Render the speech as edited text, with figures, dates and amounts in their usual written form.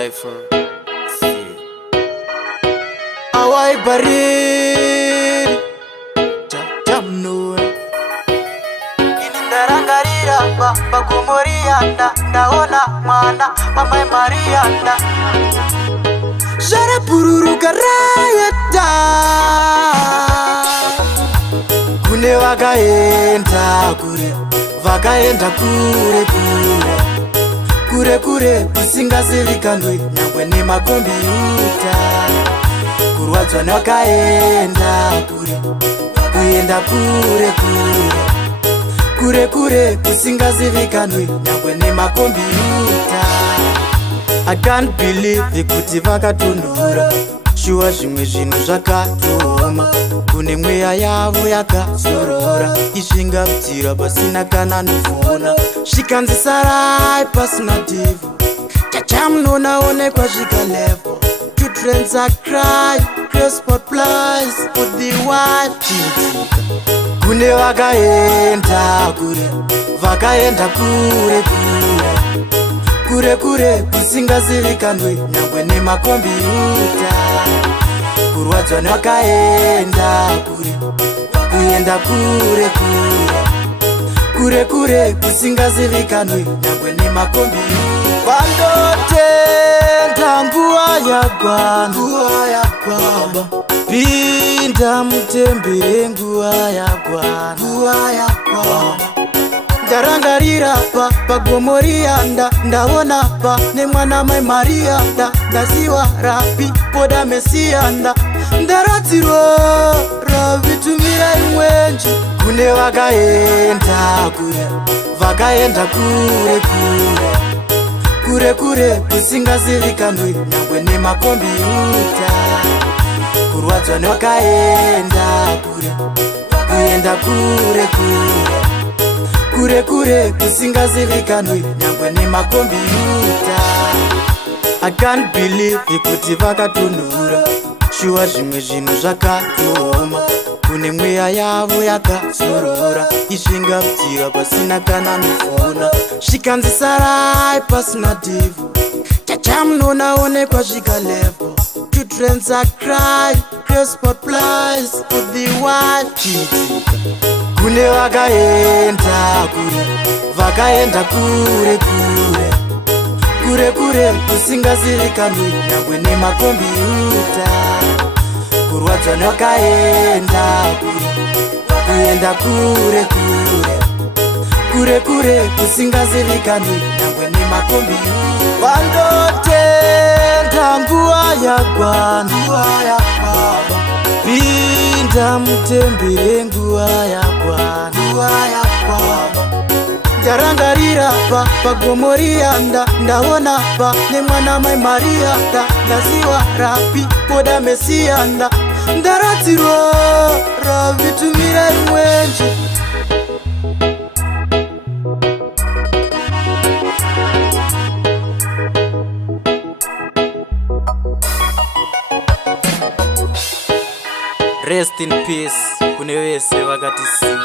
rifle. Awai baridi jamnura inindarangarira bagomorianda ndaona mwana mama Marianda Jara pururuka rayeta kune vakaenda kure kusingazivikanwi nyangwe nemakombiyuta kurwadzwa nevakaenda kuenda kure kusingazivikanwi nyangwe nemakombiyuta. I can't believe kuti vakatonhura shuwa zvimwe zvinhu zvakatoma kune mweya yavo yakazorora isvingabvira pasina kana nofona zvikanzisarai pasina devhu chachamunonaonekwa zvikalevo two trends are cry crespot plies for the wild chitika kune vakaenda kure kusingazivikanwi nyangwe nemakombiyuta kurwadzwa nevakaenda kuenda kure kusingazivikanwi nyangwe nemakombiyuta. Vandotenda nguva yakwana pinda mutembere nguva yakwana ndarangarira pagomorianda ndaona nemwana mai Marianda ndaziva rapi poda mesiyanda ndaratirora imwenje kune vakaenda kure kusingazivikanwi nyangwe nemakombiyuta kurwadzwa nevakaenda kuenda kure kusingazivikanwi nyangwe nemakombiyuta. I can't believe kuti vakatonhura shuwa zvimwe zvinhu zvakatoma kune mweya yavo yakazorora isvingabvira pasina kana nofona zvikanzisarai pasina devhu chachamunonaonekwa zvikalevo two trends are cry crespot plies for the wild chitika kune vakaenda kure kusingazivikanwi nyangwe nemakombiyuta kurwadzwa nevakaenda kuenda kure kusingazivikanwi nyangwe nemakombiyuta. Vandotenda nguva yakwana pinda mutembere nguva yakwana ndarangarira pagomorianda ndaona nemwana mai Marianda ndaziva rapi poda mesiyanda ndaratirora vitumira imwenje. Rest in peace kune vese vakatisiya.